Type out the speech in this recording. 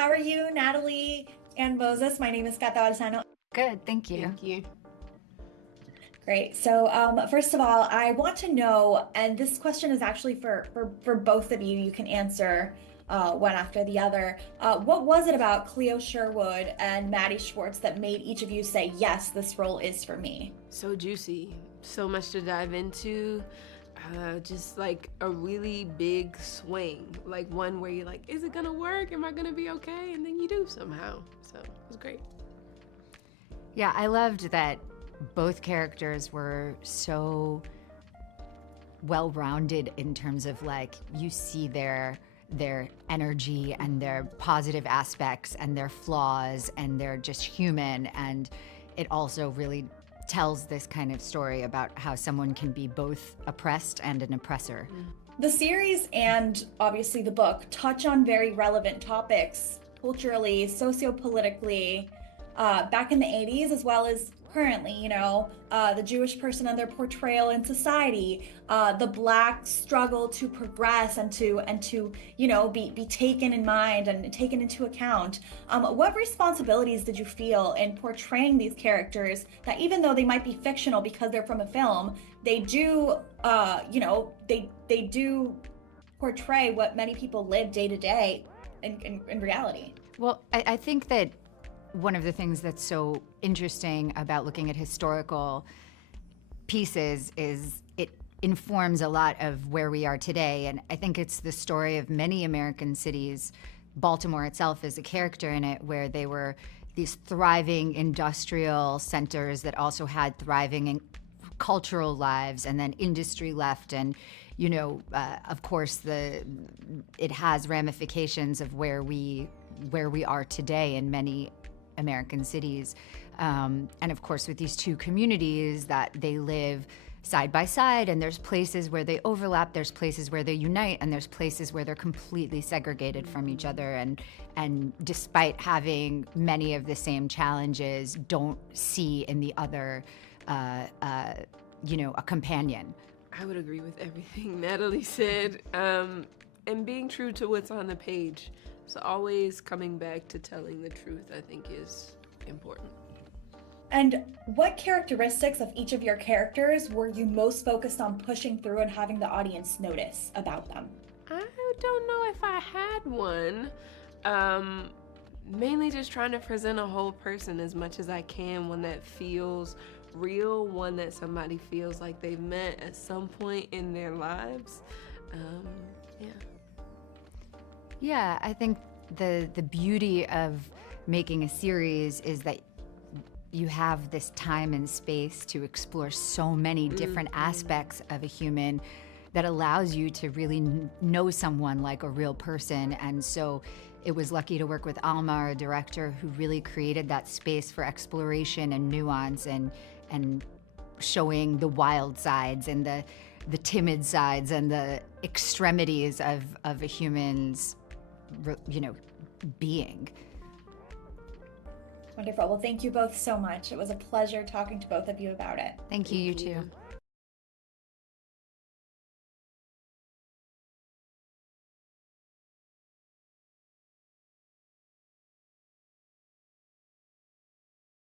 How are you, Natalie and Moses? My name is Cata Balsano. Good, thank you. Thank you. Great. So, first of all, I want to know, and this question is actually for both of you. You can answer one after the other. What was it about Cleo Sherwood and Maddie Schwartz that made each of you say, yes, this role is for me? So juicy. So much to dive into. Just like a really big swing. Like one where you're like, is it gonna work? Am I gonna be okay? And then you do somehow. So it was great. Yeah, I loved that both characters were so well-rounded in terms of like, you see their energy and their positive aspects and their flaws, and they're just human, and it also really tells this kind of story about how someone can be both oppressed and an oppressor. The series and obviously the book touch on very relevant topics culturally, socio-politically, back in the 80s as well as currently, the Jewish person and their portrayal in society, the Black struggle to progress and to be taken in mind and taken into account. What responsibilities did you feel in portraying these characters that even though they might be fictional because they're from a film, they do, they do portray what many people live day to day in reality? Well, I think that one of the things that's so interesting about looking at historical pieces is it informs a lot of where we are today. And I think it's the story of many American cities. Baltimore itself is a character in it, where they were these thriving industrial centers that also had thriving cultural lives, and then industry left. And of course, it has ramifications of where we are today in many American cities. And of course, with these two communities that they live side by side, and there's places where they overlap, there's places where they unite, and there's places where they're completely segregated from each other, and despite having many of the same challenges, don't see in the other a companion. I would agree with everything Natalie said. And being true to what's on the page. So always coming back to telling the truth, I think, is important. And what characteristics of each of your characters were you most focused on pushing through and having the audience notice about them? I don't know if I had one. Mainly just trying to present a whole person as much as I can, one that feels real, one that somebody feels like they've met at some point in their lives. Yeah, I think the beauty of making a series is that you have this time and space to explore so many different aspects of a human that allows you to really know someone like a real person. And so it was lucky to work with Alma, a director who really created that space for exploration and nuance, and showing the wild sides and the timid sides and the extremities of a human's being. Wonderful. Well, thank you both so much. It was a pleasure talking to both of you about it. Thank you, you too.